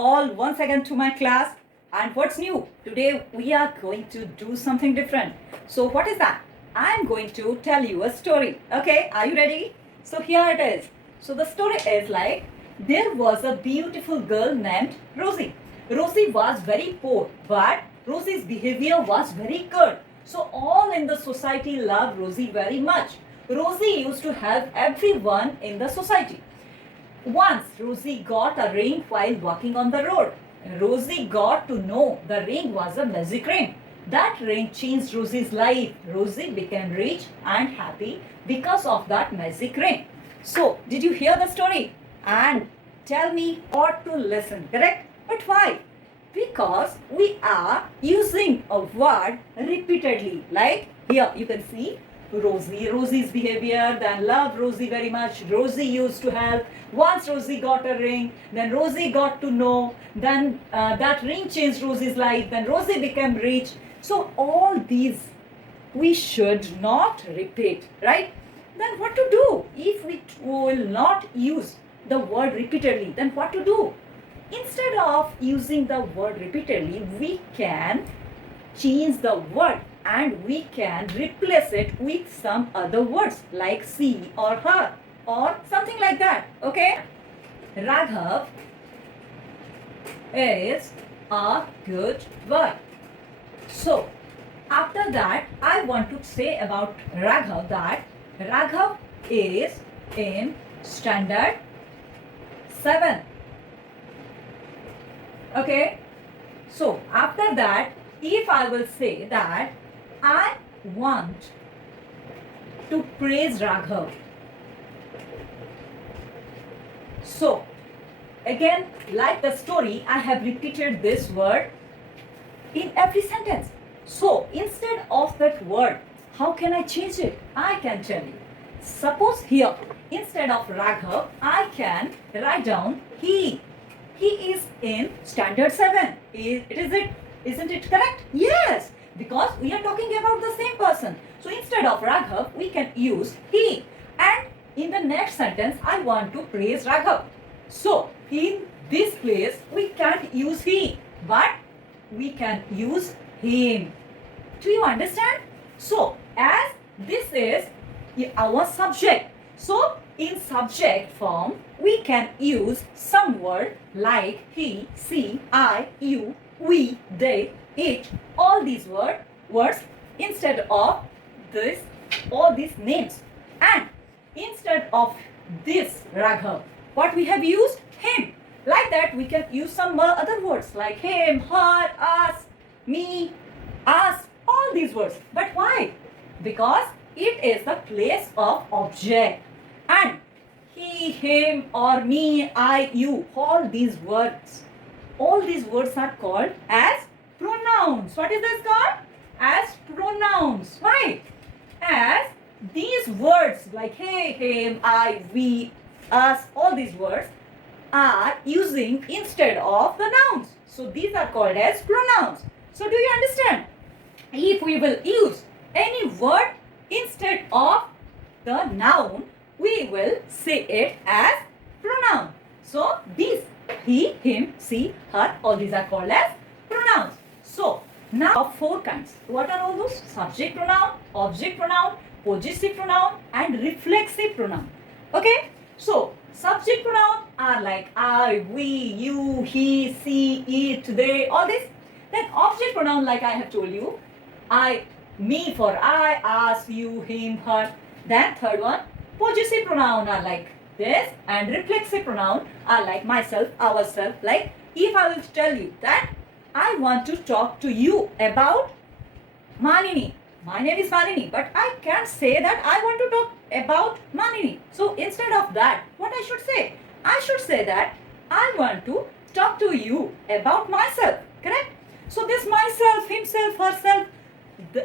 all once again to my class. And what's new? Today we are going to do something different. So what is that? I'm going to tell you a story. Okay, are you ready? So here it is. So the story is like, there was a beautiful girl named Rosie. Rosie was very poor, but Rosie's behavior was very good. So all in the society loved Rosie very much. Rosie used to help everyone in the society. Once Rosie got a ring while walking on the road. Rosie got to know the ring was a magic ring. That ring changed Rosie's life. Rosie became rich and happy because of that magic ring. So, did you hear the story? And tell me what to listen, correct? But why? Because we are using a word repeatedly. Like here you can see Rosie, Rosie's behavior, then love Rosie very much. Rosie used to help. Once Rosie got a ring, then Rosie got to know, then that ring changed Rosie's life, then Rosie became rich. So all these we should not repeat, right? Then what to do? If we will not use the word repeatedly, then what to do? Instead of using the word repeatedly, we can change the word and we can replace it with some other words like she or her or something like that. Okay? Raghav is a good word. So, after that, I want to say about Raghav that Raghav is in standard 7. Okay? So, after that, if I will say that I want to praise Raghav. So, again, like the story, I have repeated this word in every sentence. So, instead of that word, how can I change it? I can tell you. Suppose here, instead of Raghav, I can write down he. He is in standard 7. Isn't it correct? Yes, because we are talking about the same person. So instead of Raghav, we can use he. And in the next sentence, I want to praise Raghav. So in this place, we can't use he, but we can use him. Do you understand? So as this is our subject, so in subject form, we can use some word like he, she, I, you, we, they, it, all these words instead of all these names. And instead of this Raghav, what we have used? Him. Like that, we can use some other words like him, her, us, me, us, all these words. But why? Because it is the place of object. And he, him, or me, I, you, all these words are called as pronouns. What is this called? As pronouns. Why? As these words like he, him, I, we, us, all these words are using instead of the nouns. So these are called as pronouns. So do you understand? If we will use any word instead of the noun, we will say it as pronoun. So these, he, him, she, her, all these are called as pronouns. So now 4 kinds. What are all those? Subject pronoun, object pronoun, possessive pronoun and reflexive pronoun. Okay? So subject pronoun are like I, we, you, he, she, it, they, all this. Then object pronoun like I have told you, I, me for I, us, you, him, her. Then third one, possessive pronoun are like this and reflexive pronoun are like myself, ourself. Like if I will tell you that I want to talk to you about Manini. My name is Manini, but I can't say that I want to talk about Manini. So instead of that, what I should say? I should say that I want to talk to you about myself. Correct? So this myself, himself, herself,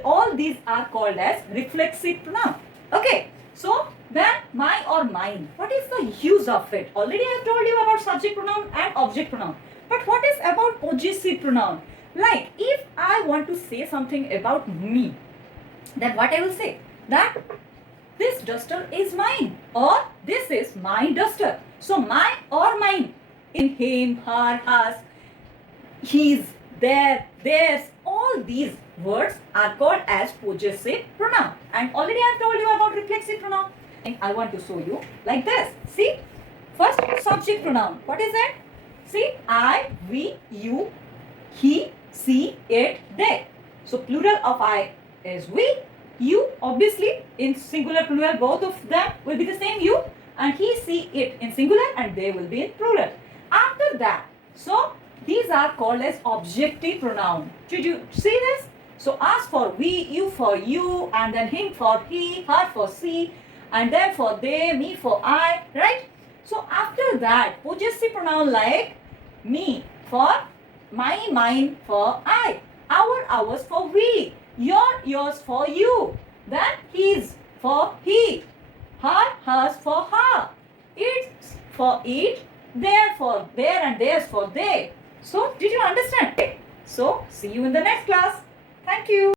all these are called as reflexive pronoun. Okay. So then my or mine, what is the use of it? Already I have told you about subject pronoun and object pronoun. But what is about possessive pronoun? Like if I want to say something about me, then what I will say? That this duster is mine or this is my duster. So my or mine in him, her, us, his, their, theirs, all these words are called as possessive pronoun. And already I have told you about reflexive pronoun. And I want to show you like this. See, first subject pronoun. What is it? See, I, we, you, he, she, it, they. So plural of I is we. You, obviously, in singular, plural, both of them will be the same you. And he, she, it in singular and they will be in plural. After that, so these are called as objective pronoun. Did you see this? So us for we, you for you, and then him for he, her for she, and them for they, me for I, right? So after that, possessive pronoun like me for my, mine for I, our, ours for we, your, yours for you, then his for he, her, hers for her, its for it, their for their, and theirs for they. So did you understand? So see you in the next class. Thank you.